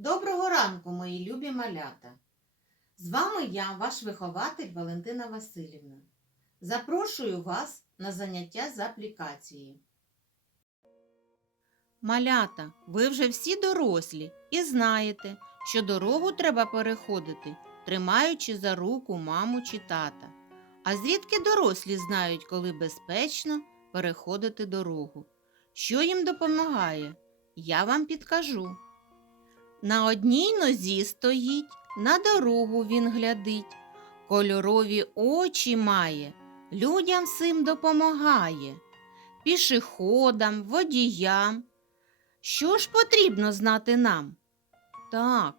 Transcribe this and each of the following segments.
Доброго ранку, мої любі малята! З вами я, ваш вихователь Валентина Васильівна. Запрошую вас на заняття з аплікації. Малята, ви вже всі дорослі і знаєте, що дорогу треба переходити, тримаючи за руку маму чи тата. А звідки дорослі знають, коли безпечно переходити дорогу? Що їм допомагає? Я вам підкажу. На одній нозі стоїть, на дорогу він глядить, кольорові очі має, людям всім допомагає, пішоходам, водіям. Що ж потрібно знати нам? Так,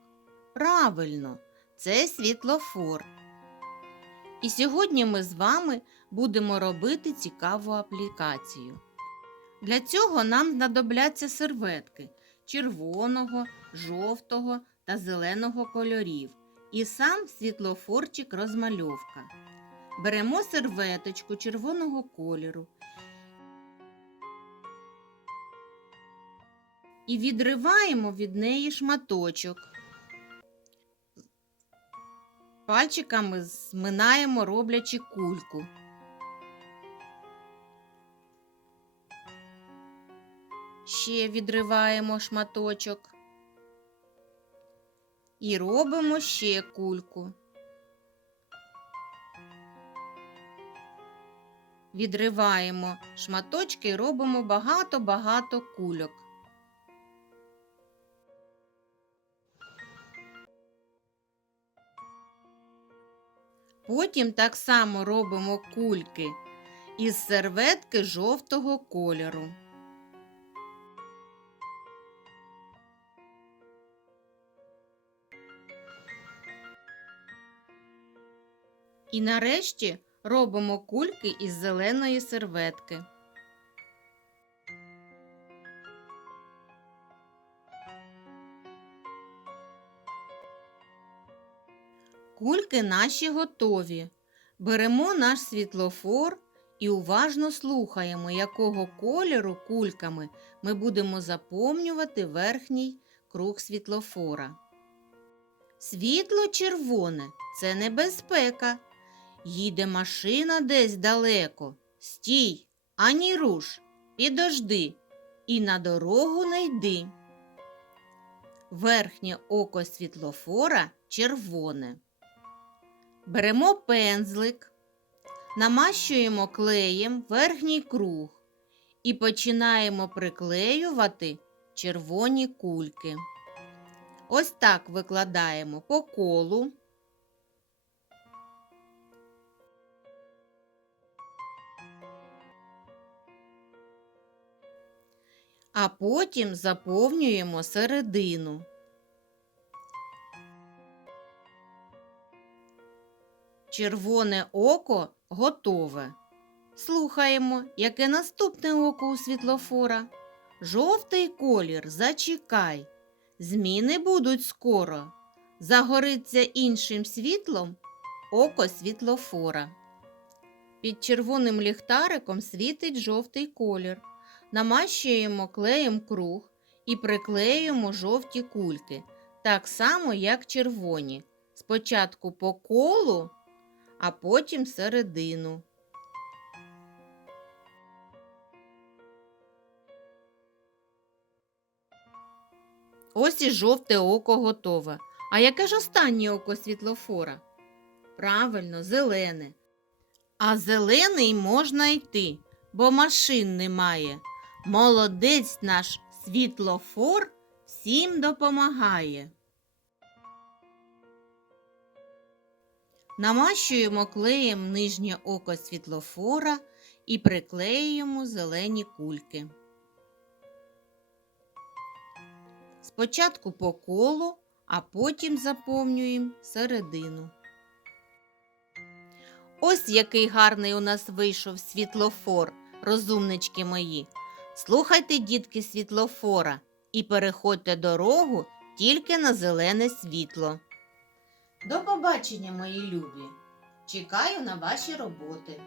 правильно, це світлофор. І сьогодні ми з вами будемо робити цікаву аплікацію. Для цього нам знадобляться серветки червоного, жовтого та зеленого кольорів і сам світлофорчик розмальовка. Беремо серветочку червоного кольору і відриваємо від неї шматочок. Пальчиками зминаємо, роблячи кульку. Ще відриваємо шматочок. І робимо ще кульку. Відриваємо шматочки і робимо багато-багато кульок. Потім так само робимо кульки із серветки жовтого кольору. І нарешті робимо кульки із зеленої серветки. Кульки наші готові. Беремо наш світлофор і уважно слухаємо, якого кольору кульками ми будемо заповнювати верхній круг світлофора. Світло червоне це небезпека. Їде машина десь далеко. Стій, ані руш, підожди і на дорогу не йди. Верхнє око світлофора червоне. Беремо пензлик, намащуємо клеєм верхній круг і починаємо приклеювати червоні кульки. Ось так викладаємо по колу. А потім заповнюємо середину. Червоне око готове. Слухаємо, яке наступне око у світлофора. Жовтий колір зачекай. Зміни будуть скоро. Загориться іншим світлом око світлофора. Під червоним ліхтариком світить жовтий колір. Намащуємо клеєм круг і приклеюємо жовті кульки, так само, як червоні. Спочатку по колу, а потім середину. Ось і жовте око готове. А яке ж останнє око світлофора? Правильно, зелене. А зелений можна йти, бо машин немає. Молодець наш світлофор всім допомагає. Намащуємо клеєм нижнє око світлофора і приклеюємо зелені кульки. Спочатку по колу, а потім заповнюємо середину. Ось який гарний у нас вийшов світлофор, розумнички мої. Слухайте, дітки, світлофора, і переходьте дорогу тільки на зелене світло. До побачення, мої любі! Чекаю на ваші роботи.